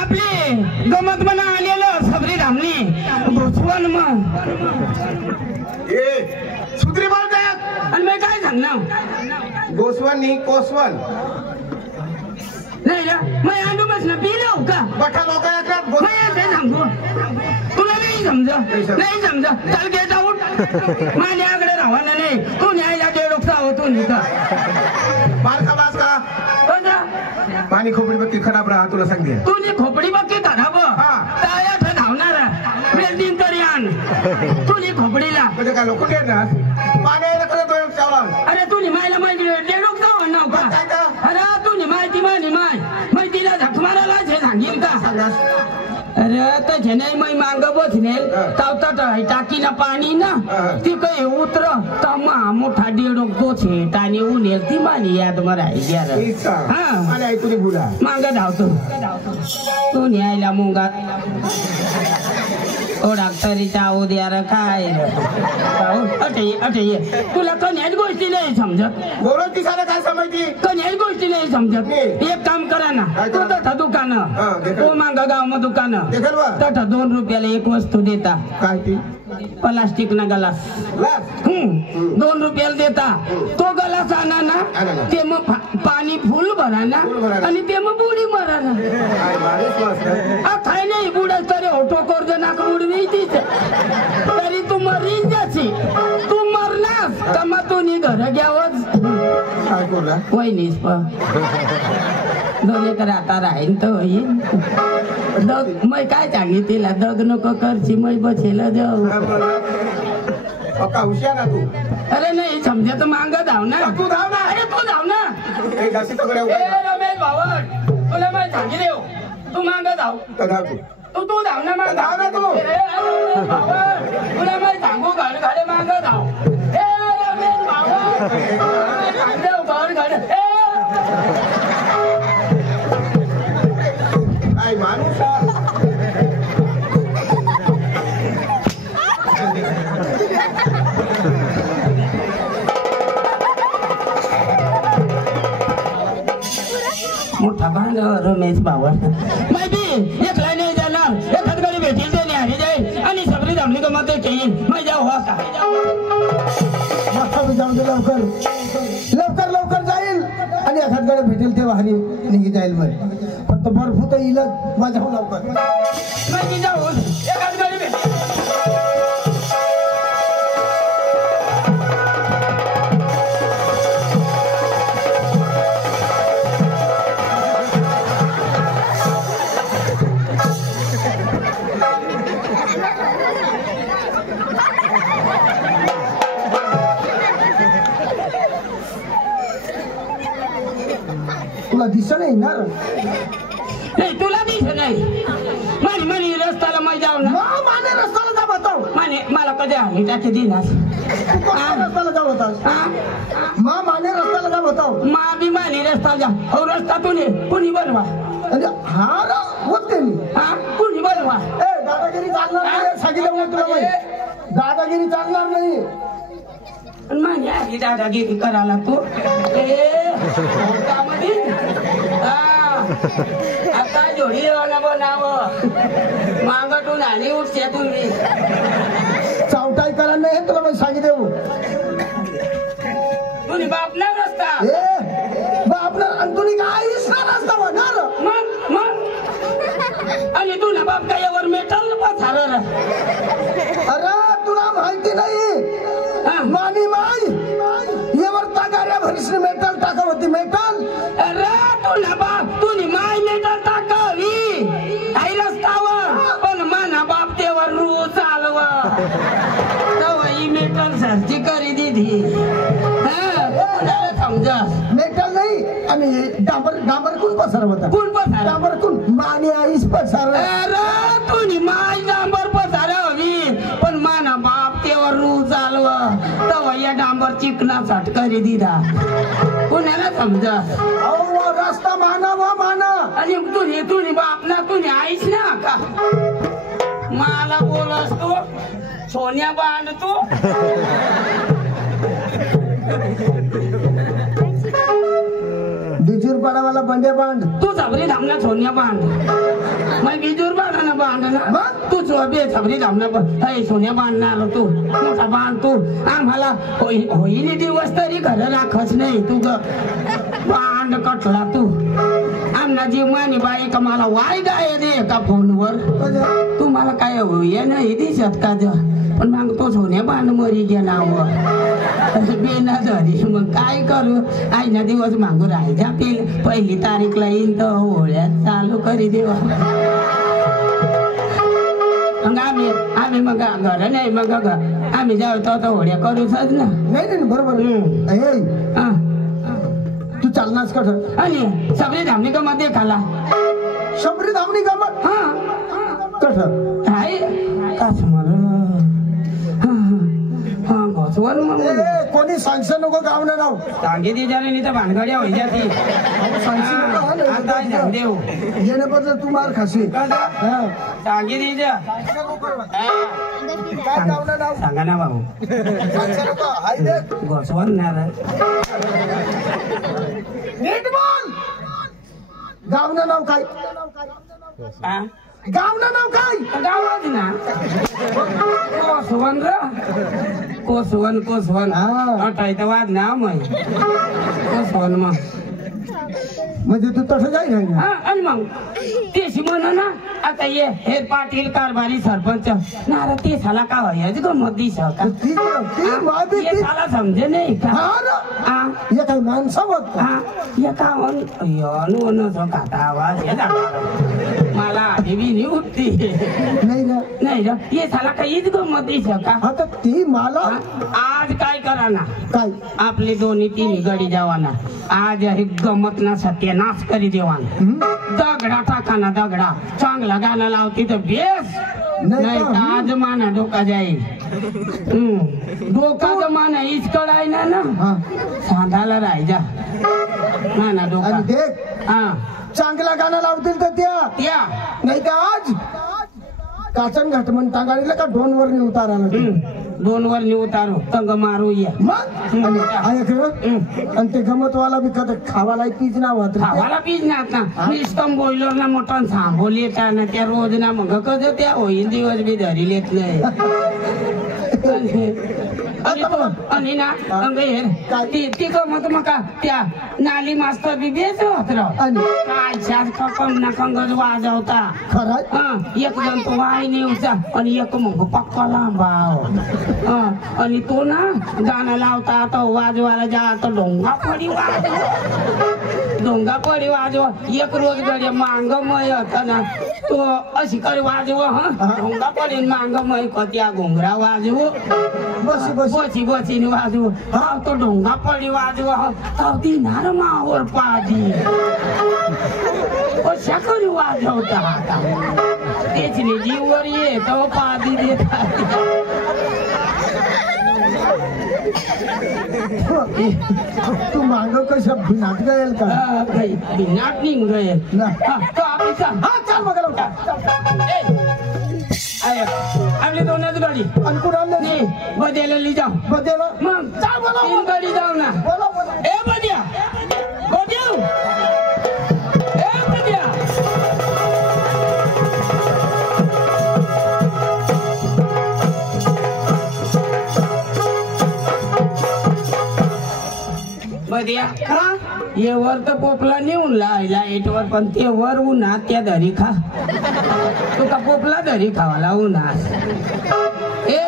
आपले गमत मना आलेलं सबरी धामली गोसवन मग सुधरी बोल काय आणि मी काय सांगणार गोसवन नाही कोसवन नाही ना मी आंडू बसला पिलो का बठा लोक येतात मी ते सांगू तुला नाही समजा नाही समजा चल घे जाऊन माझ्याकडे राहणार नाही तू न्यायला ते डोकसा होतो नाही का बाल का बास का पाणी खोपडी बक्की खराब राहा तुला सांगते तुझी खोपडी बक्की खराब ताया धावणार बिल्डिंग तरी आण तुझी खोपडीला म्हणजे काय लोक येणार पाण्याला कसं तो चावला अरे तू निमायला माहिती डेडोक जाऊ नाव का अरे तू निमाय मग तिला झक मारायला हे सांगेल का अरे तर झेने मै मांग बसनेल तावता टाकी ना पाणी ना ती काही उतर तमा मोठा डेडोक तो छेट आणि उनेल ती मानी याद मराय हा तुझी बुडा मांग धावतो तू न्यायला मुंगा ओ डॉक्टरीचा उद्या रे काय अटे तुला कन्याच गोष्टी नाही समजत बोलत ती साला काय समजती कन्याच गोष्टी नाही समजत एक काम करा ना तू तथा दुकान तो मांगा गाव मध्ये दुकान तथा 2 रुपयाला एक वस्तू देता काय ती प्लास्टिक ना गलास 2 रुपयाला देता तो गलास आणा ना ते मग पाणी फुल भरा ना आणि ते मग बुडी मारा ना काय नाही बुडा तरी ऑटो कर्ज नाक बुडवी तरी तू मरीन जाशी तू मरलास का मग तू नी घर घ्यावच काय बोला वहिनीस दोन एकर आता राहीन तर होईन दग मै काय सांगी तिला दग नको करची मै बसेल जाऊ हुशार ना तू अरे नाही समजा तर मांग धाव ना तू धाव ना अरे तू धाव ना रमेश भावड तुला मै सांगी देऊ तू मांग धाव तू धाव ना मांग धाव ना तू तुला मै सांगू घर घाले मांग धाव रमेश भावड घर घाले काय माणूस मोठा भांड रमेश भावड माहिती एकला नाही जाणार एखाद गाडी भेटेल ते न्यारी जाईल आणि सगळी जमली गमत येईल मग जाऊ हा का जाऊन दे लवकर लवकर जाईल आणि एखाद गाडी भेटेल तेव्हा हरी निघी जाईल मग फक्त बर्फ तर येईल माझ्या लवकर माहिती जाऊन एखाद गाडी भेटेल तुला दिसत नाही ना नाही तुला दिसत नाही मानी मानी रस्त्याला मै जाऊ ना माने रस्त्याला जा बताव माने मला कधी आली टाके दिनास रस्त्याला जा बताव माने रस्त्याला जा बताव मा बी मानी रस्ता जा हो रस्ता कुणी बनवा हा होते कुणी बनवा दादागिरी चालणार नाही सांगितलं तुला दादागिरी चालणार नाही मानी आली दादागिरी करायला तू आता जोडी बनाव मागटून आणि उठते तुम्ही चावटाई करा नाही तुला मी सांगितलं तुम्ही बापला रस्ता बापला तुम्ही काय रस्ता होणार मग आणि तुला बाप काय यावर मेटल पसार अरे तुला माहिती नाही मानी माई यावर तागाऱ्या भरीसने मेटल टाका होती मेटल अरे तुला बाप तुनी माय मेटल टाकावी आई रस्तावर पण माना बाप तेवर रू चालव तवई मेटल सरची करी दिदी समजा मेटल नाही आणि डांबर कोण पसार होता कोण पसार डांबर कोण मानी आईस पसार अरे तुनी माय डांबर पसार हवी पण माना बाप तेवर रू चालव तवया डांबर चिकना चटकरी दिदा कोणाला समजा रस्ता माना आणि तुझी बाप ना तुझी आईस ना का मला बोलस तू सोन्या बांध तू बिजूर पाडावाला बंडे बांध तू सबरी धामना सोनिया बांध मैं बिजूर बांधना बांध ना तू चोबे सबरी धामना हे सोनिया बांधणार तू मोठा बांध तू आम्हाला होईनी दिवस तरी घर राखच नाही तू ग बांध कटला तू आमना जीवमानी बाई का मला वाय गाय दे का फोनवर तू मला काय होई नाही दिसत का पण मग तो सोन्या बांध मरी गेला बेना झाली मग काय करू आईना दिवस मागू राहायच्या पहिली तारीखला येईन तर होळ्यात चालू करी देवा मग आम्ही मग घर नाही मग आम्ही जाऊ तर होळ्या करूच ना नाही बरोबर तू चालनास का आणि सबरी धामणी का मध्ये खाला सबरी धामणी का मग हा कठ हाय काच मला कोणी सांगचं नको गाव ना नाव सांगितली झाले नाही तर भानगड्या व्हायच्या ती देऊ येण्याबद्दल तू मार खाशी सांगितली काय गाव ना नाव सांगा ना भाऊ घोसवण नीट बोल गाव ना नाव काय गाव ना नाव काय गावाच ना कोसवन र कोसवन अठाई तर वाद ना मग कोसवन मग म्हणजे तू तसं जाईल आणि मग तेशी म्हण ना आता ये हे पाटील कारभारी सरपंच ना ते साला का व्हायच गमत दिस साला समजे नाही का काही माणसावत एका खाता आवाज मला आधी बी उठते नाही ये साला काहीच गमत दिस का आता ती मला आज काय करा ना काय आपले दोन्ही तिन्ही गडी जावाना आज हे गमत ना सत्यानाश करी देवाना दगडा टाका ना दगडा चांगला गाणं लावती तर बेस नाही तर आज माना डोका जाईल डोका तर माना इचकड आहे ना सांधाला राहायचा माना डोका देख हा चांगला गाणं लावतील तर त्या नाही तर आज काचन घटमन टांगाडीला का डोनवर नाही उताराला डोनवर नाही उतारू तंग मारू ये आणि ते गमतवाला बी कधी खावाला पीज ना होत खावाला पीज ना निस्तम बॉयलर ना मटण सांभोल येता ना त्या रोज ना मग कधी त्या होईन दिवस बी धरी लेत नाही आणि ना ती गमत मग त्या नाली मास्तर बी बेस होत काय ना कंगज वाजवता एक जण तो वाय नेऊचा आणि एक मग पक्का लांबाव आणि तो ना गाणं लावता तो वाजवायला जा तो डोंगा पडी वाजवा एक रोज गड्या मांगमय होता ना तो अशी कर वाजव डोंगा पडी मांगमय कत्या घोंगरा वाजवू बसी वाजवू तो डोंगा पडी वाजवा ती नार मावर पादी अशा करी वाजवता आता तेच जीवर ये तो पादी देतात तू मांग कशा भिनाट गायल का भिनाट निघ गए चाल बघा आपली दोनच गाडी आणि बद्याला जाऊ बद्याला मग तीन गाडी जाऊ ना ए बद्या बद्या ए बद्या बद्या ये वर तर पोपला नेऊन लायला एटवर पण ते वर उन्हात त्या धरी खा तू का पोपला धरी खावाला उन्हात ए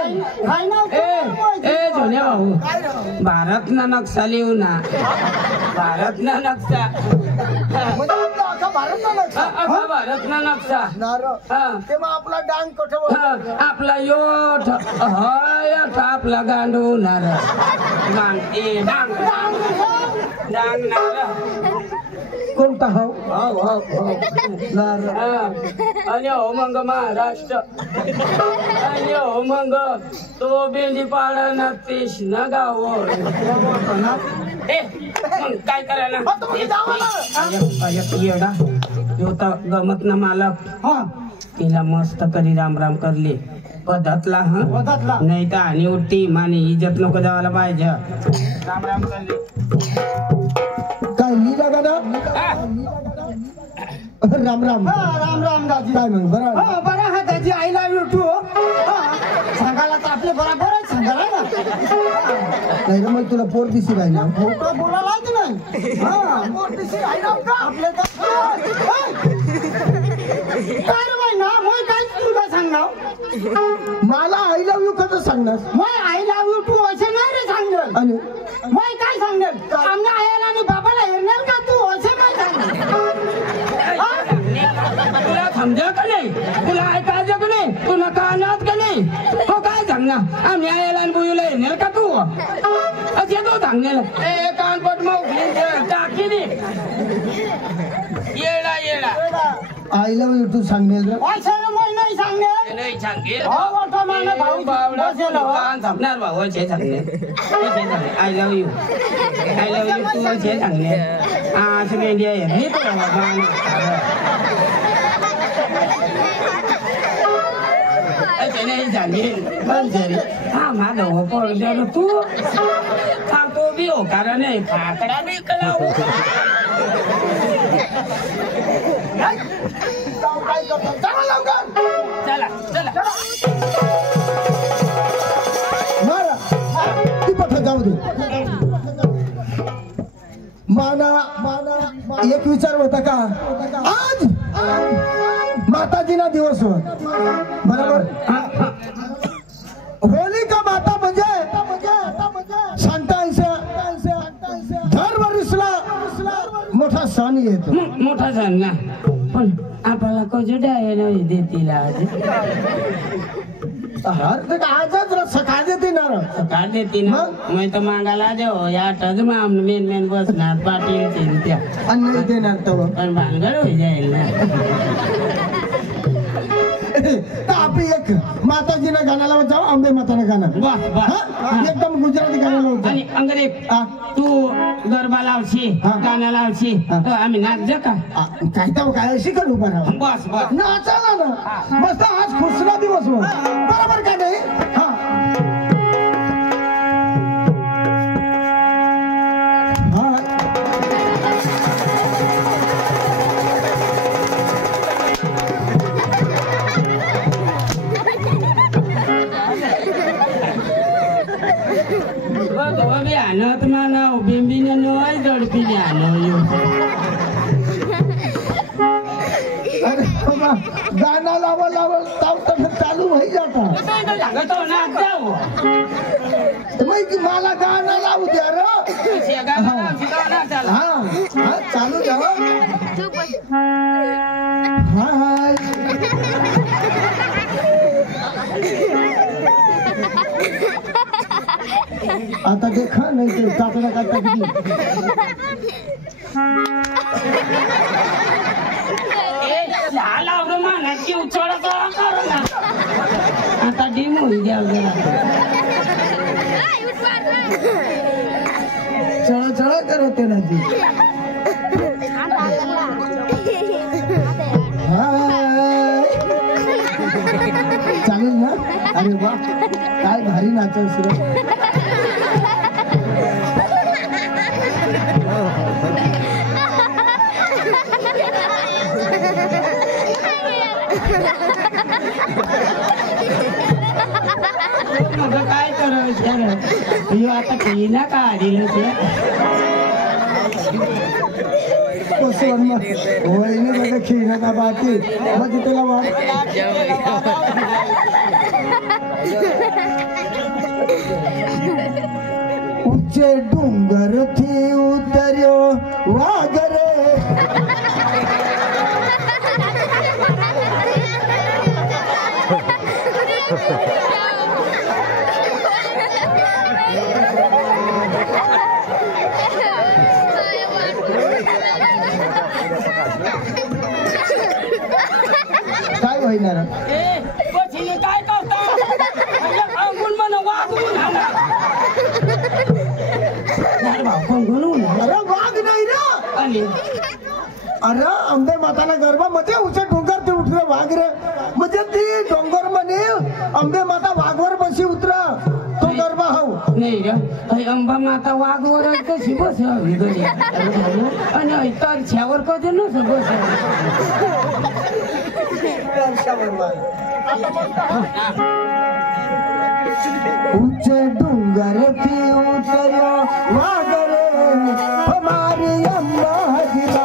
झोन्या भाऊ भारत ना नक्षा लिहू ना भारत ना नक्षा भारत ना नक्षा आपला डांग कठ आपला योठ आपला गांडू नार डांग कोणता हो आणि हो मग महाराष्ट्र आणि हो मग तो बेंडी पाडा ना तेश ना गाव काय करायला गमत ना मालक तिला मस्त करी राम राम करले पदातला नाही तर आणि उठती माने इज्जत नको जावायला पाहिजे राम राम करले काय लीला राम राम राम राम दाजी. काय मग बरं बरं हा दाजी. I love you too. सांगायला तर आपले बरोबर आहे. सांगायला ना नाही रे मग तुला पोर दिसी राहिला फोटो बोलायला की नाही. पोर दिसी राहिला का आपले काय रे बाई ना मग काय तुला सांगणार. मला आय लव्ह यू कसं सांगणार. मग आय लव्ह यू टू असे नाही रे सांगणार. आणि मग काय सांगणार. आमच्या आईला आणि बाबाला हेरणार का तू असे नाही सांगणार. तुला समजा का नाही. तुला ऐकायचं का नाही. तुला कानात का नाही. हो काय सांगणार. आम्ही आयला आणि बुईला येणार का तू असे तो सांगणार. ए कानपट मग टाकी दे. येडा येडा आय लव्ह यू टू सांगेल रे. असे मग नाही सांगणार. नाही सांगेल. मोठा माना भाऊ सांगणार भाऊ असे सांगणार. आय लव्ह यू तू असे सांगणार. असं मेंढी आहे मी नाही सांगेल. पण सरी हा माझं पडलं तू तो बी हो कारण नाही खाकडा बी कलावू. चला चला ती पठा जाऊ दे. माना एक विचार होता का आज माताजीना दिवस होत बरोबर. होलिका माता म्हणजे शांतांशा दरवर्षीला मोठा सण येतो. मोठा सण ना पण आपल्याला कोजडा आहे देतील आजच सकाळ देते ना सकाळ देते ना. मी तर मागायला देव या मेन मेन बसणार पाटील त्या आणि नाही देणार तर पण भानगड होई जाईल ना. आपली एक माताजीनं गाण्याला जाऊ आंबे मातानं गाणं एकदम गुजराती गाण्याला. आणि अंगरे तू गरबा लावशी गाणं लावशी आम्ही नाच का काय तर काय शिकल उभा राहा. बस बस नाचाला ना मस्त आज खुसरा दिवस हो बरोबर का नाही. आणत माना बिंबीने नोय दडपी आणव. गाणं लावल चालू होई जाता मला गाणं लावू द्या चालू द्या. आता देखा नाही ते कापडा काढता आता डिम होई द्या चळा चळा करत ना ती. चालेल ना. अरे वा काय भारी नाचल सुरू. काय करावं आता काही ना का दिलं वहिनी बघा खेळ का बाकी मग तुला वाट उच्चे डूंगर थी उतर्यो वागरे. काय होईना काय करता अरे वाघ नाही रे. अरे आंबे माताना गरबा मध्ये उचे डोंगर ते उतर वाघ रे म्हणजे ती डोंगर म्हणे आंबे माता वाघवर बशी उतर तो गरबा हो नाही रे अंबा माता वाघवर कशी बस आणि तरछ्यावर कधी नस बस ऊंचे डूंगर की उतरो वागरे हमारी अम्मा हजरा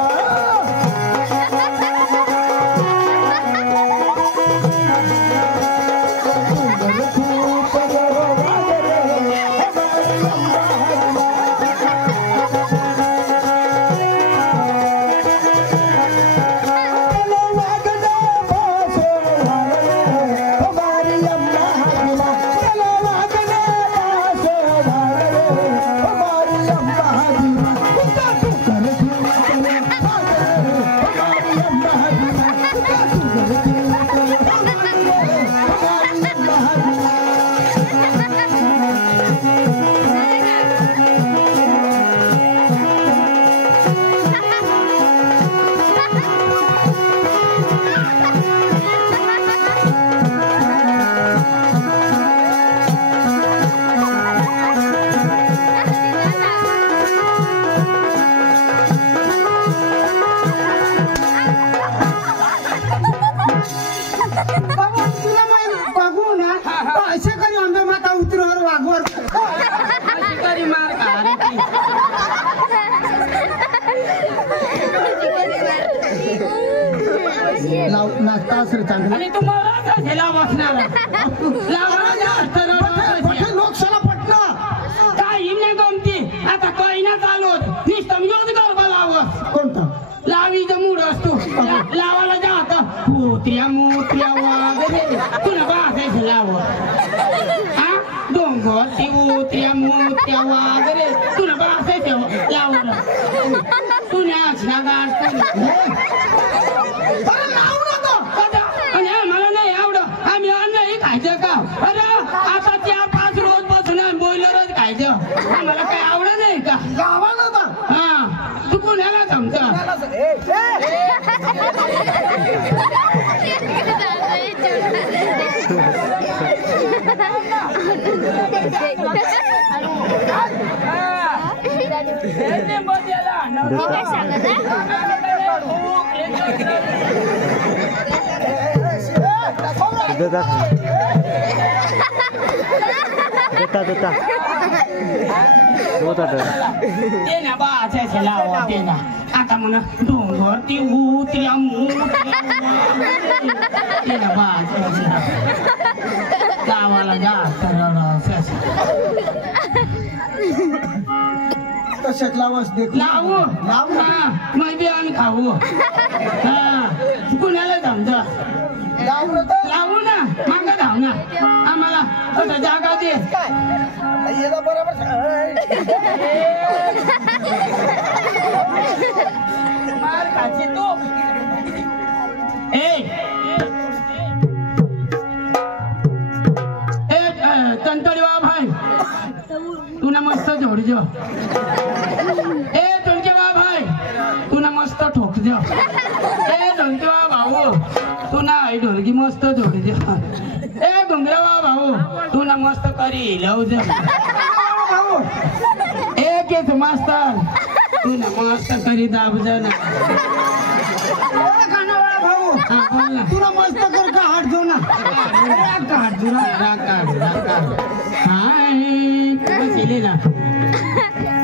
आणि तुम्हाला झेला बसणार लोकशाला पटना काय हिमने गमती आता काही ना चालू निस्तम योज गरबा लावस कोणता लावीचा मूड असतो लावायला जात मोत्र्या मोत्र्या वागरे तुला बासायचं लाव हा डोंगर ती मोत्र्या मोत्र्या वागरे तुला बासायचं लावलं तुला अक्षरा गाठ खायचं का अरे आता 4-5 रोज बसून बॉयलरच खायचं आम्हाला काही आवडत नाही का गावाला हा तू पुण्याला जमतं आता म्हणा डोंगर ती उतऱ्या गावाला जा कशात लावस देख लावू मग बी आम्ही खाऊ हा पुण्याला जमतं लावू ना मागं धाव ना आम्हाला आता जागा दे बरोबर मार खाची तू तंतरी वा भाई तुला मस्त जोडजो तुमचे वा भाई तुला मस्त ठोकजो तुमचे वा भाऊ तुला आई ढोलकी मस्त जोडजो घुंगरा वा भाऊ तुला मस्त करी लवज मास्तर तुला मस्त करी दाबज ना भाऊ तुला मस्त कर का हात घेऊ ना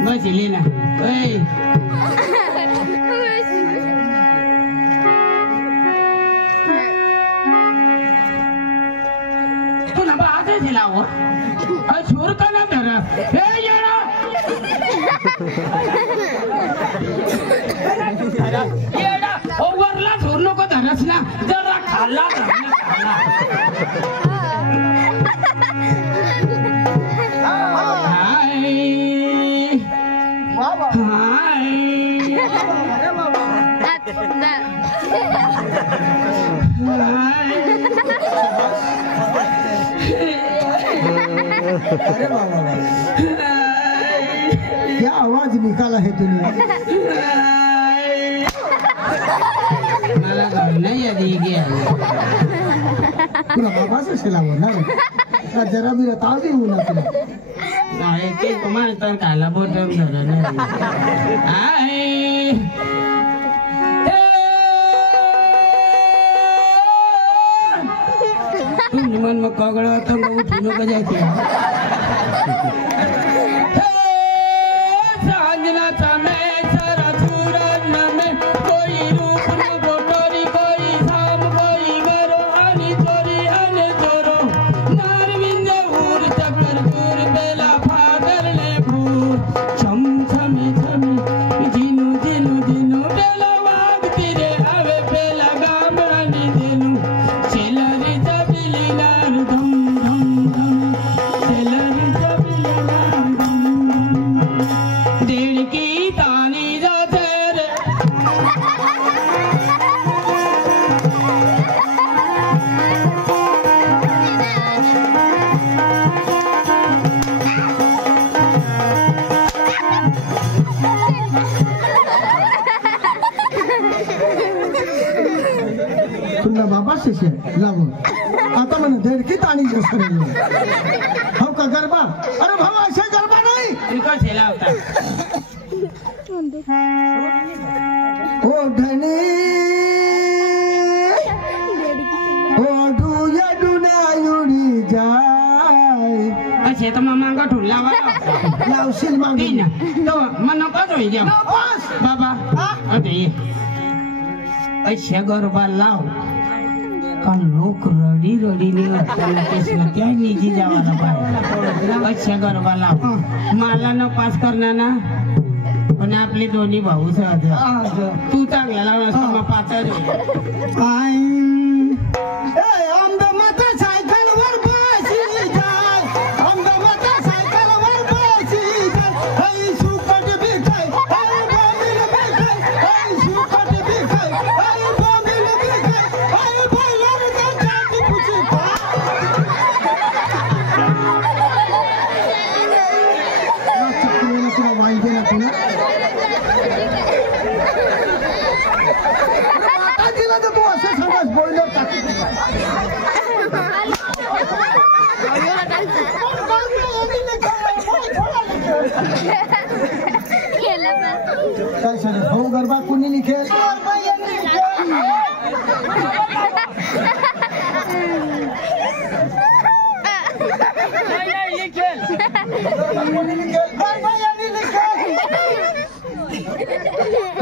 बसले ना तुला बाजायचे लाव छोर का ना धर वरला छोर नको धरस ना जरा खाल्ला क्या आवाज निकाला है तूने मला घर नाही आली तुला बाबाच असेल आवडणार का जरा भी रता भी होना चाहिए नाही ते तुम्हाला तर खायला बोटम धरलं नाही आहे तुम्ही मन मग कगळं तर मग उठू नको जायचे सांजनाचा में सारा चूरन में कोई रूप न गोटोरी कोई साम कोई गरो आणि चोरी आणि चोरो नारविंद ऊर चक्कर दूर बेला फादरले भूर छम छमे छमे जिनु जिनु जिनु बेला वागती रे हवे बेला गामरानी दिनु चेलरी जबिली नार धम धम धम चेलरी जबिली नार धम धम दिल की तानी जाते रे तुला बाबा शिष्य लागू आता म्हणे धडकी ताणी जास्त हो का गरबा अरे भाऊ असे गरबा नाही इनको छेला होता ओ धनी ओ डुया डुनायुडी जाय अच्छे तो मामा का ठुल्ला वाला लावशील मागे तीन तो मन नको जोई जा बस बाबा अरे अच्छा गरबा लाव का लोक रडी रडीने असताना तेसला त्या निजी जावाला पाहिजे अच्छा गरबा लाव मला न पास करणार ना पण आपले दोन्ही भाऊ सहज तू चांगला लावला असता मग पाच तू असे समज बोललं टाकी काय सर भाऊ गरबा कुणी लिखेल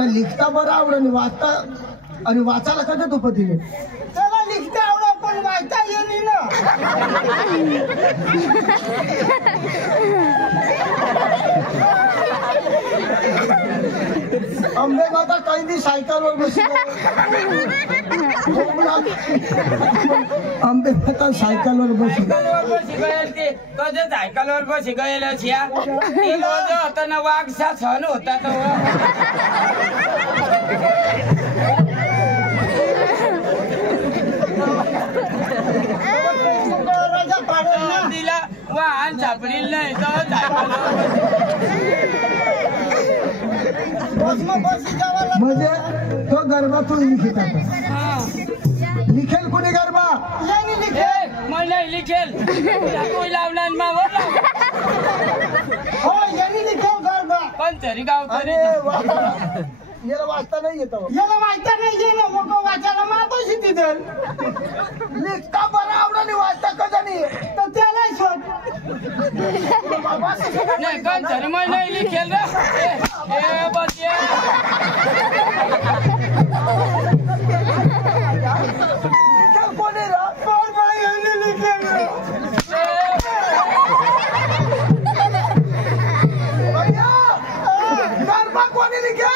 लिखता बरं आवड वाचता आणि वाचायला कधी तू पतीने त्याला लिखता आवड पण वाचता येईल ना आंबे माता काही दी सायकलवर बसली आंबे माता सायकलवर बसली कधी सायकलवर बसी गયેલો છે होता ना वाघ सा सण होता तो तिला वाहन सापडील नाही तर म्हणजे तो गरबा तू लिखित लिखेल कोणी गरबा मला लिखेल कोई लावणार मावर हो यांनी लिखेल गरबा पण तरी गाव अरे याला वाचता नाही येत याला वाचता नाही येणं मग वाचायला मापाशी तिथे लिखता बरं आवडा वाचता कदा नाही तर त्याला शोध नाही पण तरी मला नाही लिखेल रे बस कोणी गरबा कोणी लिखेल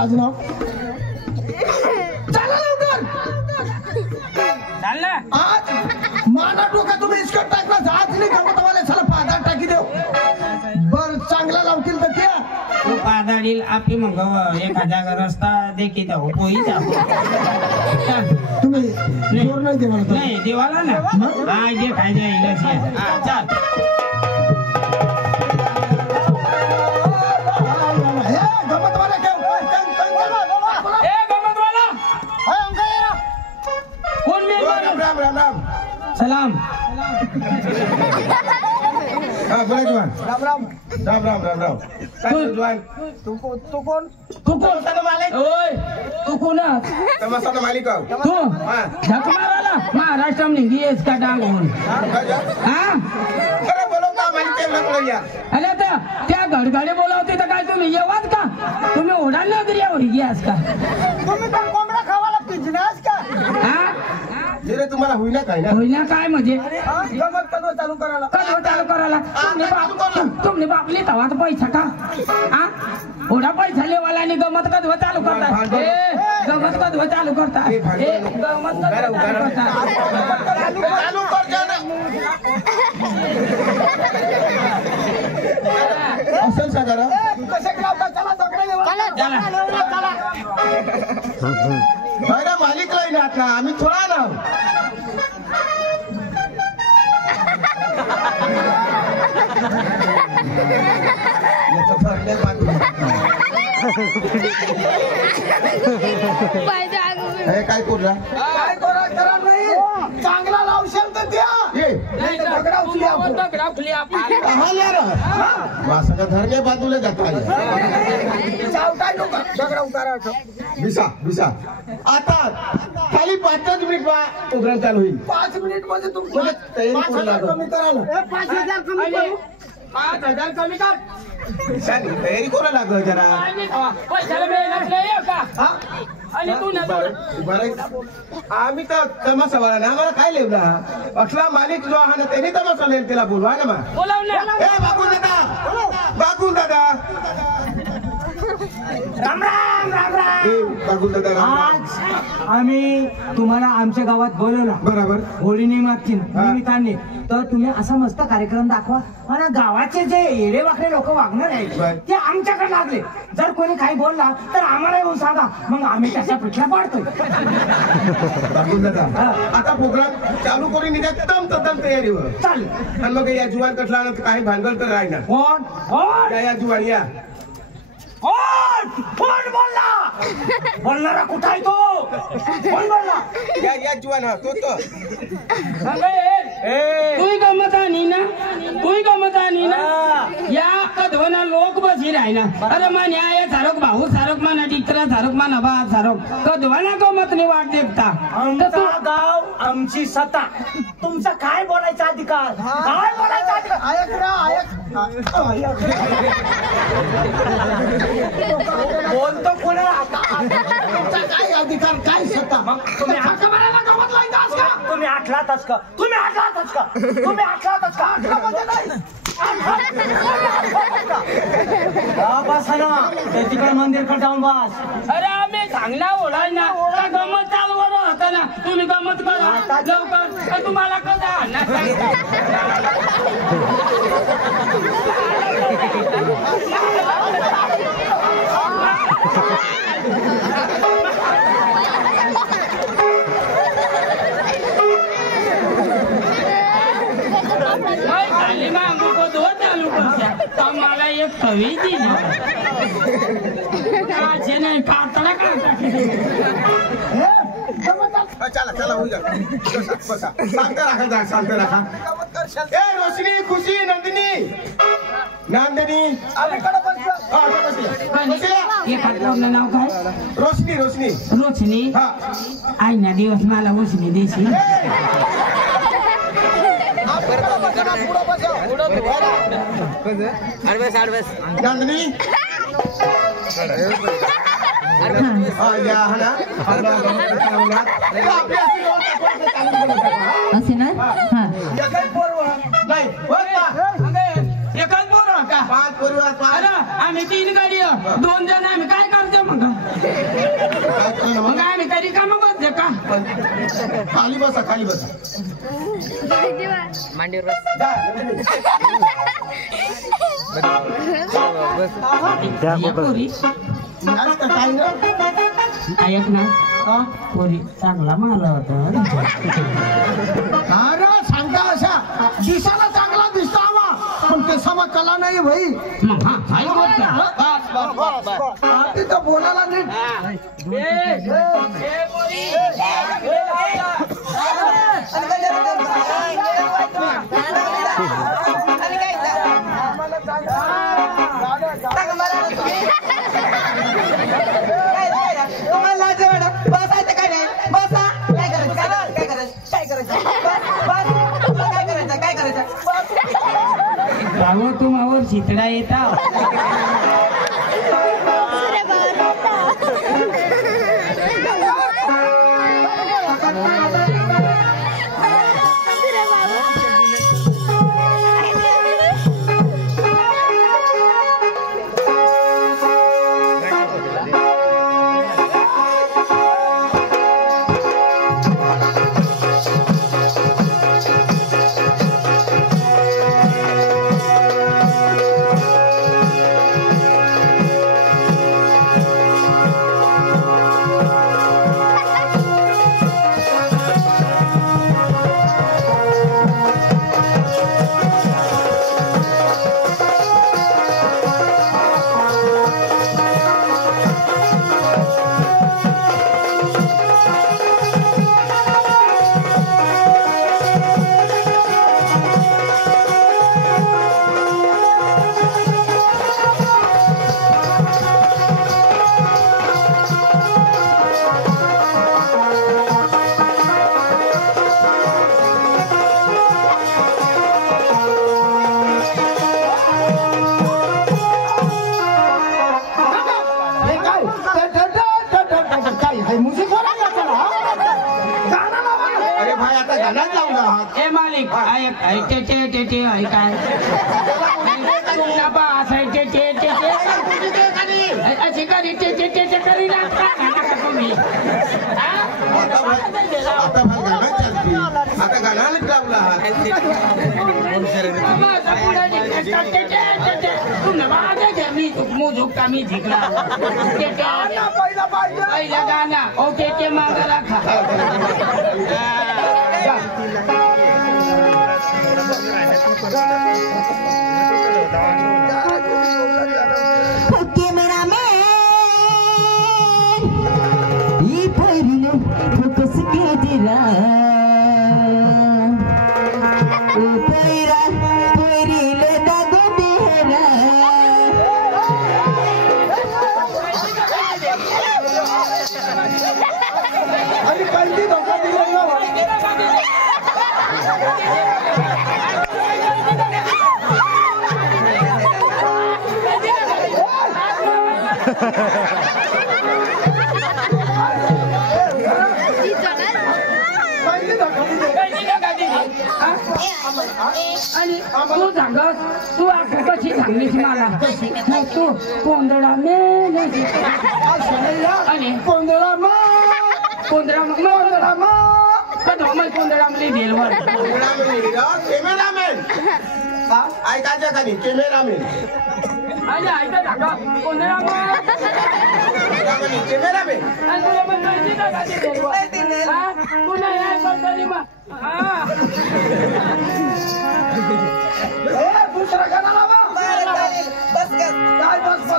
आज नाव चला लवकर चाल ना आज माना डोका तुम्ही इस्कट टाकला आज नाही का तुम्हाला चला पादार टाकी देऊ बर चांगला लावतील तर त्या तू पादाडील आपली मग एखाद्या रस्ता देखील होई जा तुम्ही जोर नाही देवाला नाही देवाला ना हा जे काय जाईल चाल सलाम बोला जुवान राम राम राम राम राम राम काय जुवान तू कोण तमाशा मालिक ओय तू कोण तमाशा मालिक तू झक माराला महाराष्ट्र में गेस का डांगून हां अरे बोलो का मालिक के लग या अरे त्या गडगडे बोलावते तर काय तुम्ही येवात का तुम्ही ओढाल नगरीवर गॅस का तुम्ही पण कोंबडा खावा लागते जिनास का हां जरे तुम्हाला होईना काय ना होईना काय म्हणजे गमत कदो चालू करायला तुमने बापले तवा तर पैसा का हा ओढा पैसा लेवाला आणि गमत कधवा चालू करतात गमत कधवा चालू करतात गमत कधवा चालू कर जाना असल सागरा कसे लावता चला चला चला मालिक लाई ना आता आम्ही थोडा ना काय करूला काय करा नाही चांगला लावशाल तर द्या वासना धरणे बाजूला जाता बिसा आता खाली 5 मिनिट प्रोग्राम चालू होईल 5 मिनिट मध्ये तुमची तयारी कमी करा 5000 कमी करू 5000 कमी कर तयारी करू लागलं जरा पैशाला मिळणार नाही का आणि तू आम्ही तर तमाशा वाला ना आम्हाला काय लिहिला असला मालिक जो आहे ना त्याने तमाशा लिहिला त्याला बोलवा ना मग बागुल दादा राम राम राम राम बागुल दादा आज आम्ही तुम्हाला आमच्या गावात बोलवला बरोबर होळी निमित्ताने तर तुम्ही असा मस्त कार्यक्रम दाखवा आणि गावाचे जे येडे वाकडे लोक वागणार आहेत ते आमच्याकडे लागले जर कोणी काही बोलला तर आम्हाला येऊन सांगा मग आम्ही त्याच्या पिठला पाडतोय बागुल दादा आता प्रोग्राम चालू करून एकदम तद्दम तयारीवर चालेल आणि मग या जुवान कटला काही भानगड तर राही ना कोण या जुवान या कोण बोलणारा कुठं आहे तो कोण बोलला या जुवान हा तो तुही गमत आणि ना या कधवना लोक बसी राही ना अरे मन या सारक भाऊ सारक माना टिकरा सारक माना बा सारक कधवना गमत नाही वाट देखता आमचा गाव आमची सत्ता तुमचा काय बोलायचा अधिकार काय बोलायचा अधिकार बोलतो कोणाला काय अधिकार काय सत्ता मग तुम्ही तुम्ही आठलातच का तुम्ही आठलातच का तुम्ही आठलातच का तिकडे मंदिरकडे जाऊन बस अरे आम्ही सांगला ओढाय ना गमत चालवर होता ना तुम्ही गमत करा लवकर तुम्हाला कसा मला एक कवी दी ना नाही काढताना चला चला होईल शांत राखा शांत राखा ए रोशनी खुशी नंदिनी नाव काय रोशनी आई ना दिवस मला रोशनी देशी नंदिनी असे ना हा नाही एकच बोल का 5 पूर्व आम्ही 3 गाडी 2 जण आम्ही काय करतो मग आम्ही तरी का मग बसते का खाली बसा खाली बसा मांडीवर ऐक ना पोरी चांगला मारला होता अरे सांगता अशा दिसाला चांगला दिसता हवा पण ते समा कला नाही भाई तिथं बोलायला नीट बसायचं काय नाही बसा काय करायचं काय करायचं काय करायचं तू मावर चितडा येता मी झिकला पहिला गाणं ओके ते मागं राखा तू सांग तू कशी सांगलीस मला तू कोंदडा आणि कोंदडा कोंदडा कोंदडा दिलवर ऐकायच्या खाली कॅमेरामॅन ऐका सांगा कोंदडा कॅमेरामॅन तू नाही दुसरा गाणं लावा बस बस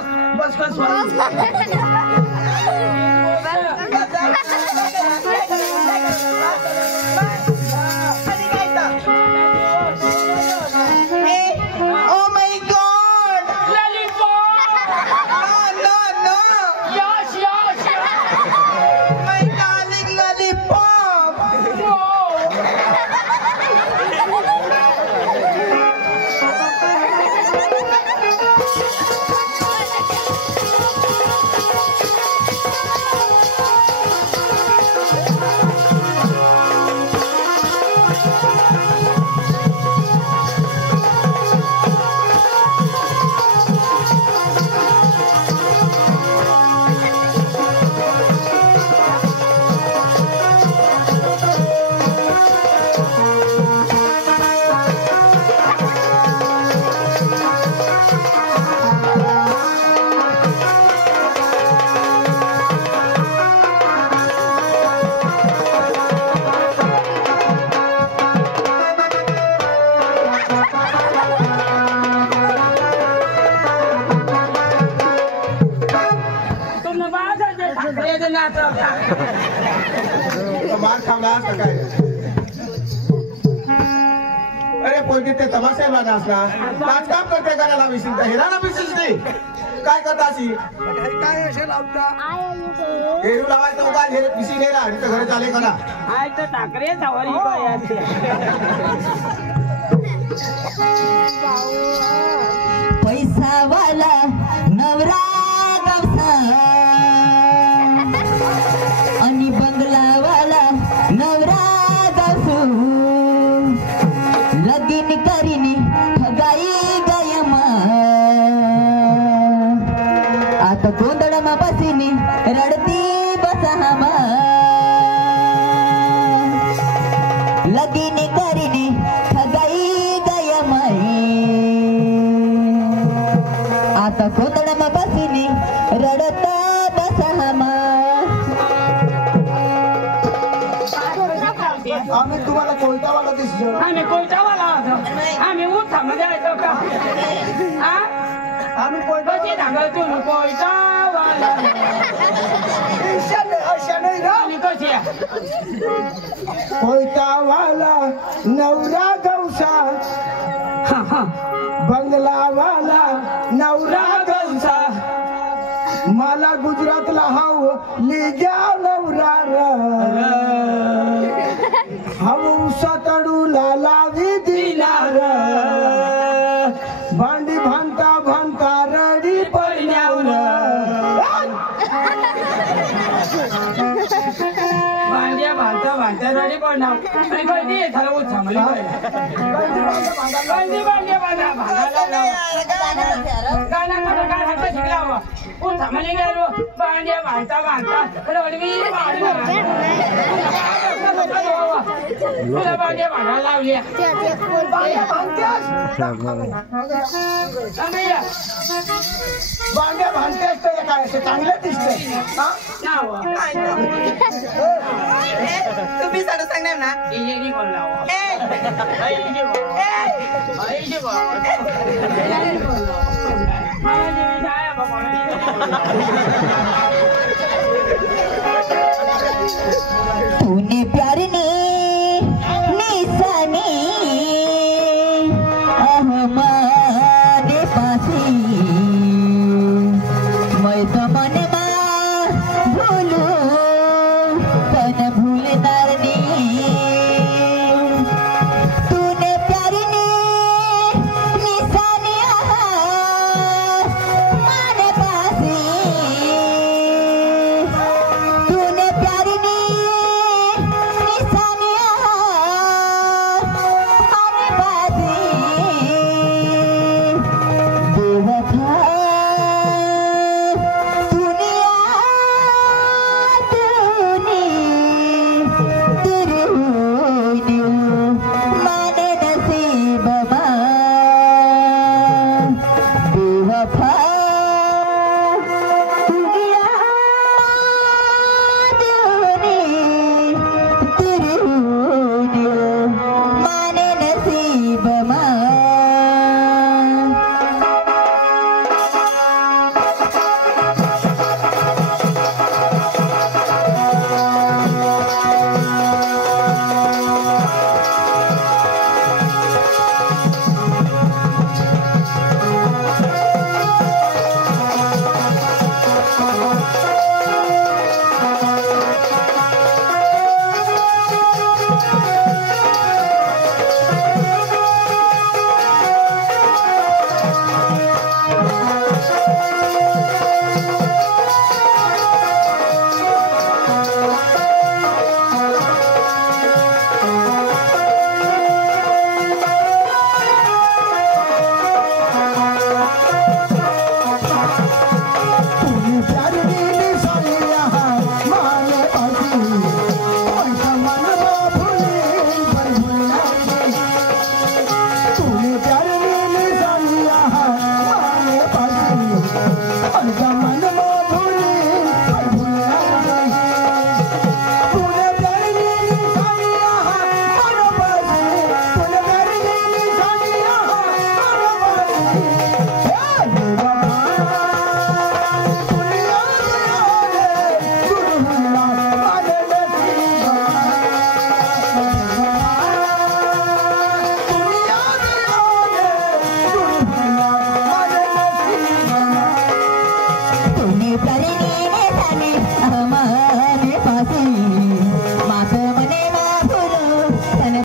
आता मार खावला असता काय अरे पोरगी ते तमाशा माझा असला पाच काम करते घराला विसरत हिराला विसरते काय करता अशी काय असे लावता हेरू लावायचं उगा हे पिसी नेला आणि घर चाले करा आय तर ठाकरे सवारी पैसा वाला नवरा गावचा आणि बंगला वाला नवरा गावसू लगीन करीनी ठगाई गयमा आता गोंधळमा बसीनी रडती बसहामा लगीन करीनी ठगाई गयमाई आता गोंधळमा बसीनी रडता बसहामा आम्ही तुम्हाला कोयतावाला दिसलो आम्ही कोयतावाला होतो आम्ही उठामध्ये येतो का आम्ही कोयता कशी सांगायचो कोयतावाला अशा नाही ना आणि कशी कोयतावाला नवरा गौसा बंगलावाला नवरा गौसा मला गुजरातला हाव लिजा नवरा हम उसा तडूला लावी दिनार भांडी भांता भांता रडी पडल्यावर भांड्या भांता भांता रडी पडणार आणि कधी येताला उत्सा मला कधी भांड्या भांता भांडायला गाणं गाणं शिकला उत्सा मला गेलो भांड्या भांता भांता रडवी तुला भांड्या भांडायला लावली भांड्या भांडते असते काय असे चांगले दिसते तुम्ही साडू सांगणार ना तूने प्यारी